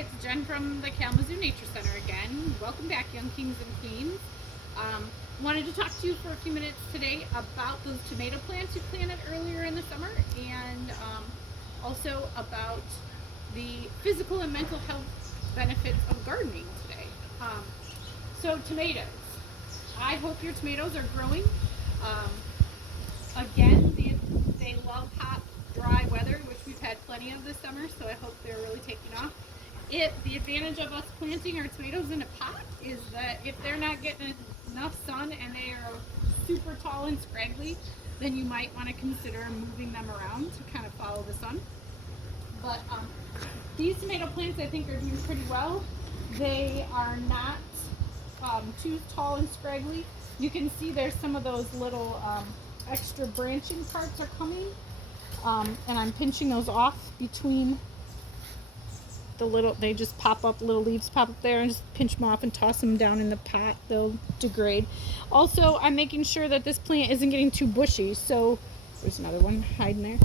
it's Jen from the Kalamazoo Nature Center again. Welcome back, young kings and queens. Wanted to talk to you for a few minutes today about those tomato plants you planted earlier in the summer, and also about the physical and mental health benefits of gardening today. So tomatoes. I hope your tomatoes are growing. Again, they love hot, dry weather, which we've had plenty of this summer, so I hope they're really taking off. The advantage of us planting our tomatoes in a pot is that if they're not getting enough sun and they are super tall and scraggly, then you might want to consider moving them around to kind of follow the sun. But these tomato plants I think are doing pretty well. They are not too tall and scraggly. You can see there's some of those little extra branching parts are coming, and I'm pinching those off between the little, they just pop up, little leaves pop up there, and just pinch them off and toss them down in the pot. They'll degrade. Also, I'm making sure that this plant isn't getting too bushy, so there's another one hiding there.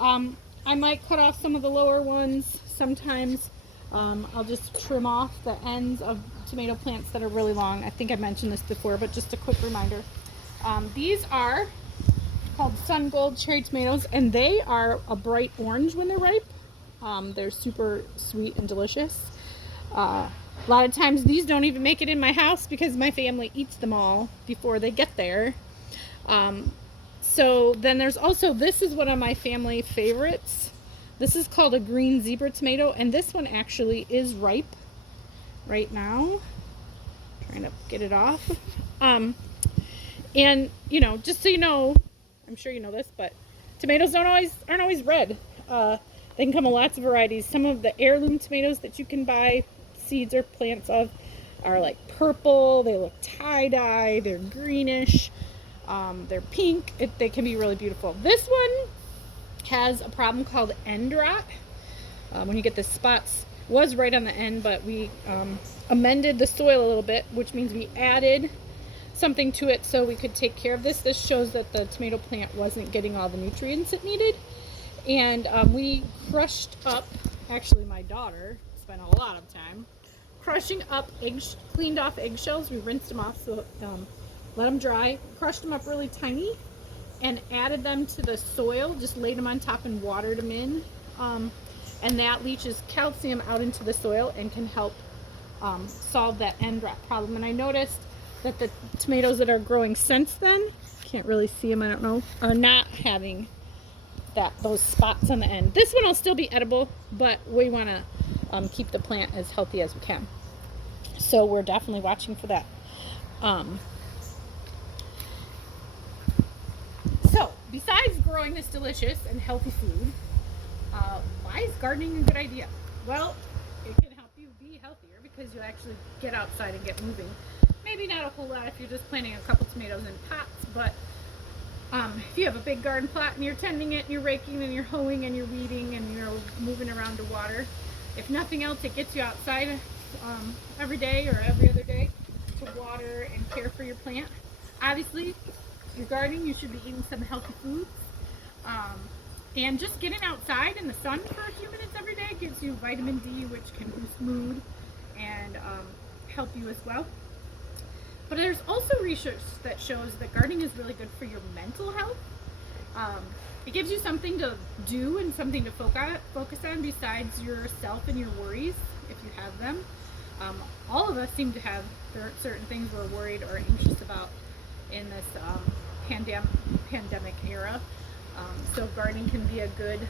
I might cut off some of the lower ones. Sometimes I'll just trim off the ends of tomato plants that are really long. I think I mentioned this before, but just a quick reminder. These are called Sun Gold cherry tomatoes, and they are a bright orange when they're ripe. They're super sweet and delicious. A lot of times these don't even make it in my house because my family eats them all before they get there. So then there's also, this is one of my family favorites. This is called a green zebra tomato, and this one actually is ripe right now. Trying to get it off. And you know, just so you know, I'm sure you know this, but tomatoes aren't always red. They can come in lots of varieties. Some of the heirloom tomatoes that you can buy seeds or plants of are like purple. They look tie-dye. They're greenish. They're pink. They can be really beautiful. This one has a problem called end rot. When you get the spots, was right on the end, but we amended the soil a little bit, which means we added something to it so we could take care of this. This shows that the tomato plant wasn't getting all the nutrients it needed. And we crushed up, actually my daughter spent a lot of time crushing up cleaned off eggshells. We rinsed them off, so let them dry, crushed them up really tiny, and added them to the soil, just laid them on top and watered them in. And that leaches calcium out into the soil and can help solve that end rot problem. And I noticed that the tomatoes that are growing since then, can't really see them, I don't know, are not having those spots on the end. This one will still be edible, but we want to keep the plant as healthy as we can. So we're definitely watching for that. So besides growing this delicious and healthy food, why is gardening a good idea? Well, it can help you be healthier because you actually get outside and get moving. Maybe not a whole lot if you're just planting a couple tomatoes in pots, but if you have a big garden plot and you're tending it and you're raking and you're hoeing and you're weeding and you're moving around to water, if nothing else, it gets you outside every day or every other day to water and care for your plant. Obviously, if you're gardening, you should be eating some healthy foods. And just getting outside in the sun for a few minutes every day gives you vitamin D, which can boost mood and help you as well. But there's also research that shows that gardening is really good for your mental health. It gives you something to do and something to focus on besides yourself and your worries, if you have them. All of us seem to have certain things we're worried or anxious about in this pandemic era. So gardening can be a good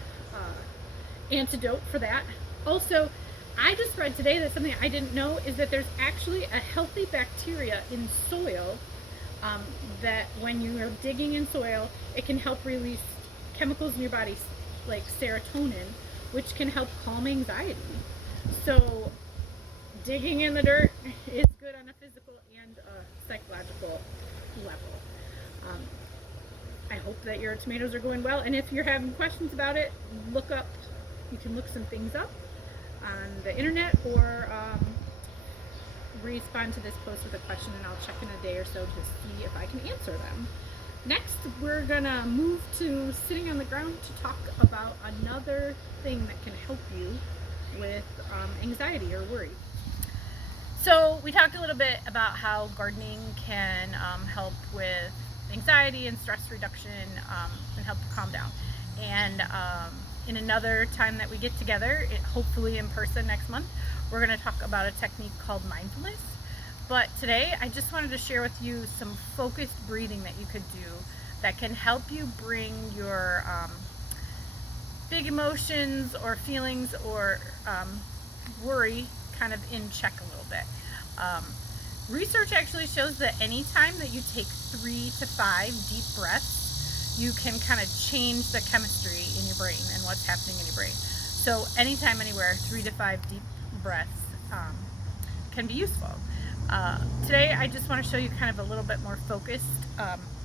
antidote for that. Also, I just read today that something I didn't know is that there's actually a healthy bacteria in soil that when you are digging in soil, it can help release chemicals in your body like serotonin, which can help calm anxiety. So digging in the dirt is good on a physical and a psychological level. I hope that your tomatoes are going well, and if you're having questions about it, you can look some things up on the internet or respond to this post with a question, and I'll check in a day or so to see if I can answer them. Next, we're gonna move to sitting on the ground to talk about another thing that can help you with anxiety or worry. So we talked a little bit about how gardening can help with anxiety and stress reduction, and help to calm down. And in another time that we get together, hopefully in person next month, we're going to talk about a technique called mindfulness. But today I just wanted to share with you some focused breathing that you could do that can help you bring your big emotions or feelings or worry kind of in check a little bit. Research actually shows that anytime that you take 3 to 5 deep breaths, you can kind of change the chemistry in your brain and what's happening in your brain. So anytime, anywhere, 3 to 5 deep breaths can be useful. Today I just want to show you kind of a little bit more focused.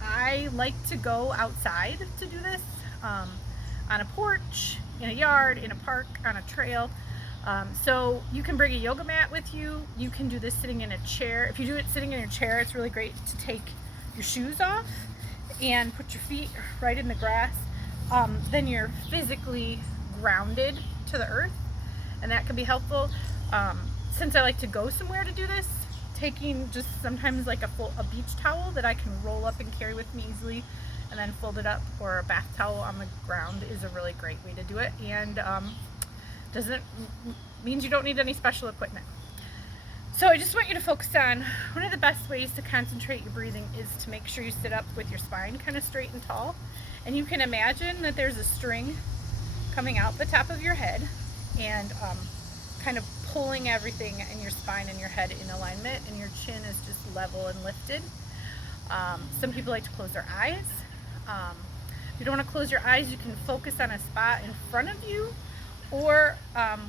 I like to go outside to do this, on a porch, in a yard, in a park, on a trail. So you can bring a yoga mat with you. You can do this sitting in a chair. If you do it sitting in your chair, it's really great to take your shoes off and put your feet right in the grass. Then you're physically grounded to the earth, and that can be helpful. Since I like to go somewhere to do this, taking just sometimes like a beach towel that I can roll up and carry with me easily and then fold it up, or a bath towel on the ground, is a really great way to do it, and means you don't need any special equipment. So I just want you to focus on one of the best ways to concentrate your breathing is to make sure you sit up with your spine kind of straight and tall, and you can imagine that there's a string coming out the top of your head and kind of pulling everything in your spine and your head in alignment, and your chin is just level and lifted. Some people like to close their eyes. If you don't want to close your eyes, you can focus on a spot in front of you, or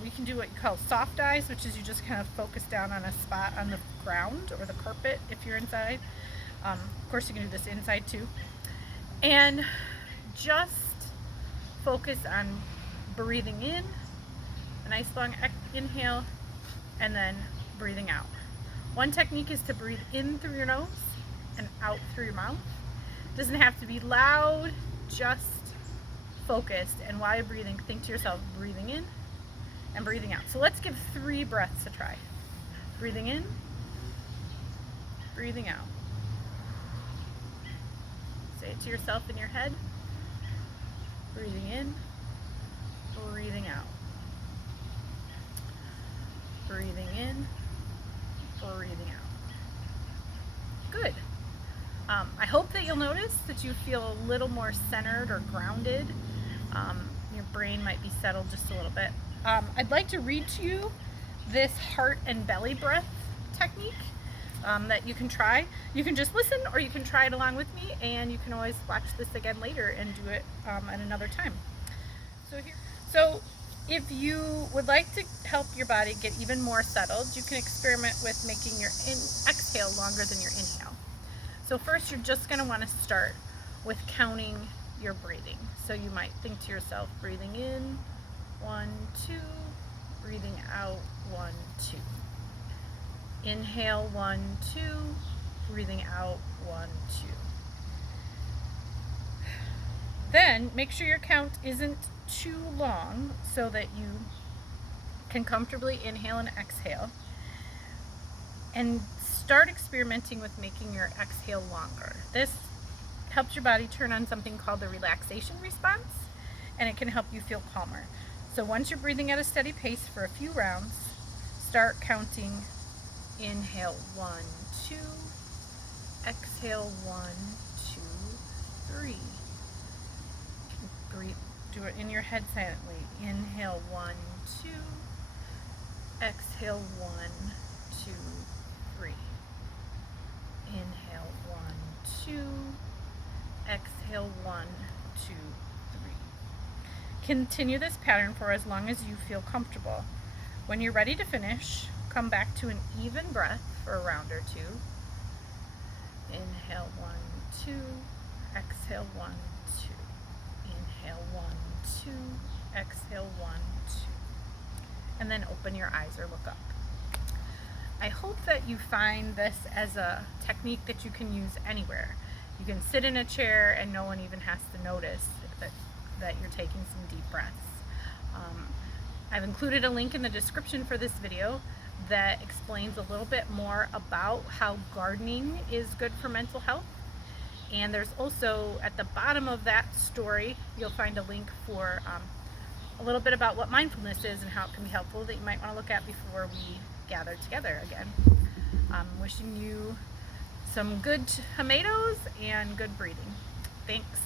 we can do what you call soft eyes, which is you just kind of focus down on a spot on the ground or the carpet if you're inside. Of course, you can do this inside too. And just focus on breathing in, a nice long inhale, and then breathing out. One technique is to breathe in through your nose and out through your mouth. It doesn't have to be loud, just focused. And while you're breathing, think to yourself, breathing in and breathing out. So let's give 3 breaths a try. Breathing in, breathing out. Say it to yourself in your head. Breathing in, breathing out. Breathing in, breathing out. Good. I hope that you'll notice that you feel a little more centered or grounded. Your brain might be settled just a little bit. I'd like to read to you this heart and belly breath technique that you can try. You can just listen, or you can try it along with me, and you can always watch this again later and do it at another time. So if you would like to help your body get even more settled, you can experiment with making your exhale longer than your inhale. So first, you're just going to want to start with counting your breathing. So you might think to yourself, breathing in, 1, 2, breathing out, 1, 2. Inhale, 1, 2, breathing out, 1, 2. Then make sure your count isn't too long so that you can comfortably inhale and exhale, and start experimenting with making your exhale longer. This helps your body turn on something called the relaxation response, and it can help you feel calmer. So once you're breathing at a steady pace for a few rounds, start counting. Inhale, 1, 2, exhale, 1, 2, 3. Breathe. Do it in your head silently. Inhale, 1, 2. Exhale, 1, 2, 3. Inhale, 1, 2. Exhale, 1, 2, 3. Continue this pattern for as long as you feel comfortable. When you're ready to finish, come back to an even breath for a round or 2. Inhale, 1, 2. Exhale, 1, 2. Inhale, 1, 2. Exhale, 1, 2. And then open your eyes or look up. I hope that you find this as a technique that you can use anywhere. You can sit in a chair and no one even has to notice that you're taking some deep breaths. I've included a link in the description for this video that explains a little bit more about how gardening is good for mental health. And there's also, at the bottom of that story, you'll find a link for a little bit about what mindfulness is and how it can be helpful that you might want to look at before we gather together again. I'm wishing you some good tomatoes and good breeding. Thanks.